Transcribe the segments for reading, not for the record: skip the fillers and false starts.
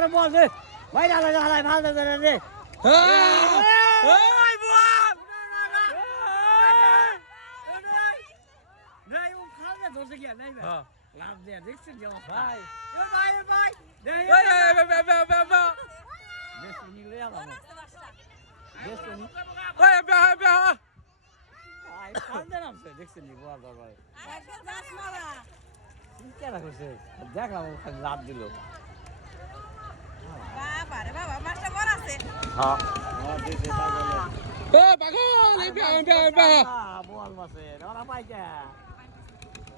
আমার বল দে ভাই না হালাই ভাল দে রে ওই বল নাই ও খালে ধরতে গিয়া নাই ভাই লাভ দে দেখছিস যে ভাই ভাই দে এই বেশ নিলে আলাম বেশ নি ওই বে আই খালে নামছে দেখছিস নি বল ভাই যাস মারা কি রাখছে দেখলাম খালি লাভ দিল বাবা রে বাবা মাছটা বড় আছে হ্যাঁ দিছে পাগল এই পাগল বল মাছে ওরা পাইছে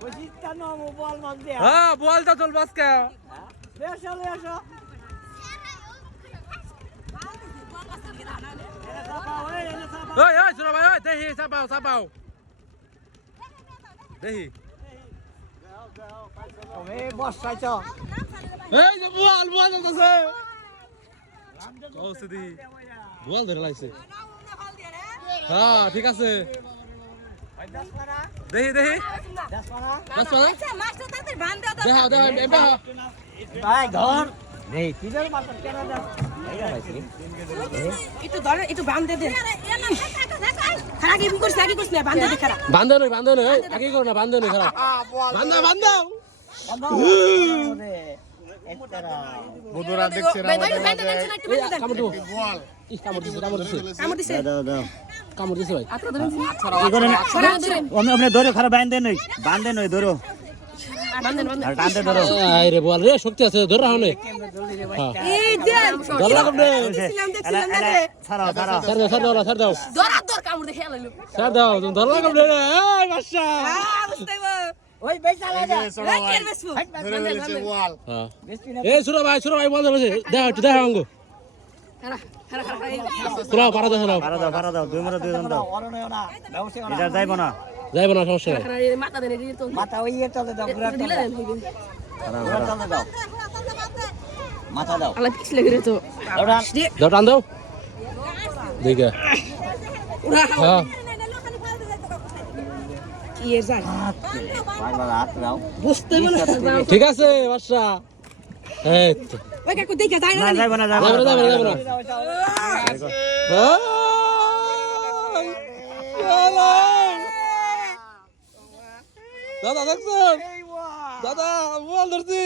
ওই জিতটা নাম বল মাছ দে হ্যাঁ বলটা চল বাস কে এসো ওই শুনো ভাই ওই দেহি সাপাও দেহি ওরে বস চাইছ এই যে বল যাচ্ছে ও সিদি বল ধরে লাইছে হ্যাঁ ঠিক আছে দেহি 10 মাস্টার তাতে বান দাও দেহ ভাই ঘর নেই কিদের মাস্টার কেন দাও এইটা ভাইছি একটু ধরে একটু বান দে খারাপ কি করছিস আগে করছিস না বান দে খারাপ বান দে আগে কর না বান দে খারাপ বান দাও রে এতরা বদরা দেখছে রা কামড় দাও বল কামড় দিছে দাও কামড় দিছে ভাই আচ্ছা ধরেন কি করেন আপনি ধরে খারাপ বান দেন নই ধরো আর টানতে ধরো আরে বল রে শক্তি আছে ধর রাও নে এই দে ধর লাগব রে ছাড়াও ধর কামড় দেখে লাইলো ছাড় দাও তুমি ধর লাগব রে এই বাদশা বুঝতেইবো ওই বেচা লাগা কেন বেসবো ধরে বলেছে বল হ্যাঁ এই সুরা ভাই বল ধরেছে দেখ অঙ্গ পারা দাও 2 মারা 2 জন দাও এটা যাইব না সমস্যা মাথা ওই চলে দাও মাথা দাও আলা পিছলে গরে তো দাও টান দাও দেখে হ্যাঁ কি এর যায় হাত দাও বুঝতে বলে ঠিক আছে বাদশা এই তো ওই কাকু দেখে যায় না যাইব না দাদা দেখছেন দাদা বল ধরছি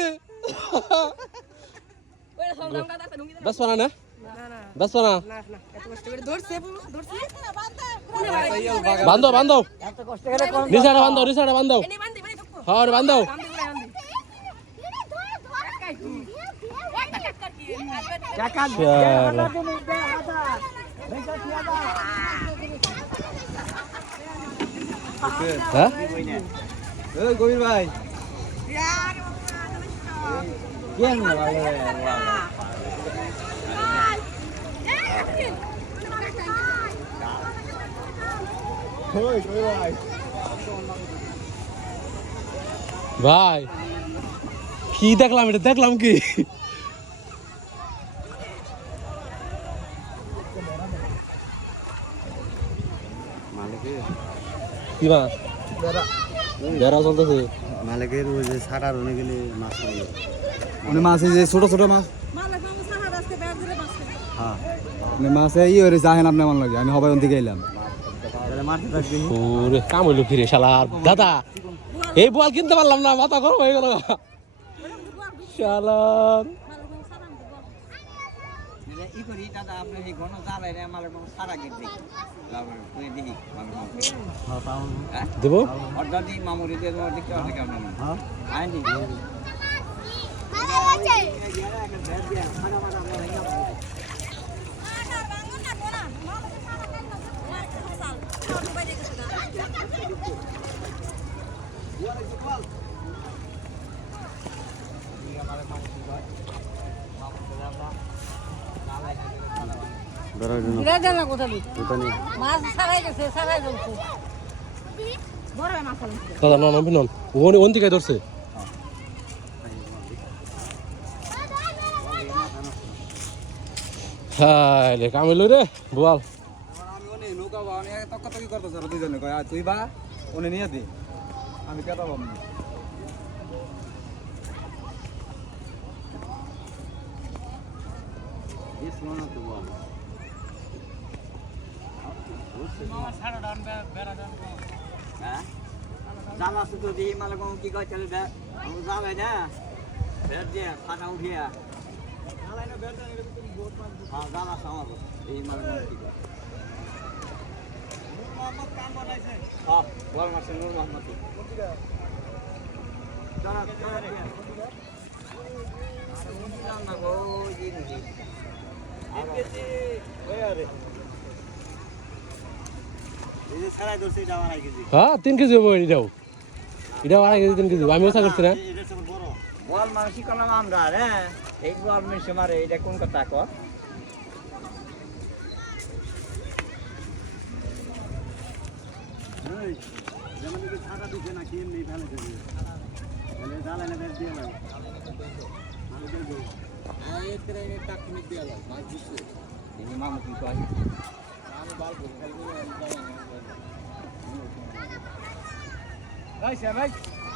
দশ পানা না বান্ধব নিশাটা বান্ধব হ্যাঁ বান্ধব হ্যাঁ গভীর ভাই ভাই কি দেখলাম কি কি মাছ বেড়া চলতেছে মালিকের ওই যে ছাড়ার উনি গেলে মাছ উনি মাছ যে ছোট মাছ হ্যাঁ মাছ ই হয়ে আহেন আপনি আমার লাগে আমি হবাই থেকে এলাম কাম হইলো ফিরে শালা দাদা এই বল কিনতে পারলাম না মাথা গরম হয়ে গেল শালা ই করি দাদা আপনি এই ঘন জালাই রে মালের মতো সারা গেট দেখি লাভার কই দেখি দেব অর্ডার দি মামুরি দে দেখতে হবে কেমন হ্যাঁ আইনি ধরছে কামিল রে বল তুই বা উনি নিয়ে দি আমি কেটা জাল আছে তো দিয়ে মানে কি কয় চলে দেখ জাল হয় না বের দিয়ে ফাটা উঠিয়া হ্যাঁ জাল আছে আমার এই মানে কি কয় হ্যাঁ বল মাসে নূর মোহাম্মদ জানা জানা রে আরে বুঝলাম না গো জি জি কেজি ওই আরে এই যে ছাড়াই দর্শি দাও আড়াই কেজি হ্যাঁ 3 কেজি হবে এটাও আড়াই কেজি 3 কেজি আমি ওসা করছি না এটা সব বড় বল মাসি কলাম আমরা রে এই বল মিশে মারে এটা কোন কথা কো এই যেমন কি ছাড়া দিছে না কি এমনি ফেলে দিছে তাহলে জাল এনে বের দিয়ে নাও আমি দেব এই ট্রেনে টাকনি দিয়ে নাও মাছ দিছে এই মামু কি কয় আমি বাল বল ভাই ভাই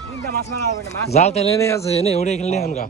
তিনটা মাছ মারা হবে না মাছ জাল তেলে নেই আছে এনে ওরে খেলনি হানকা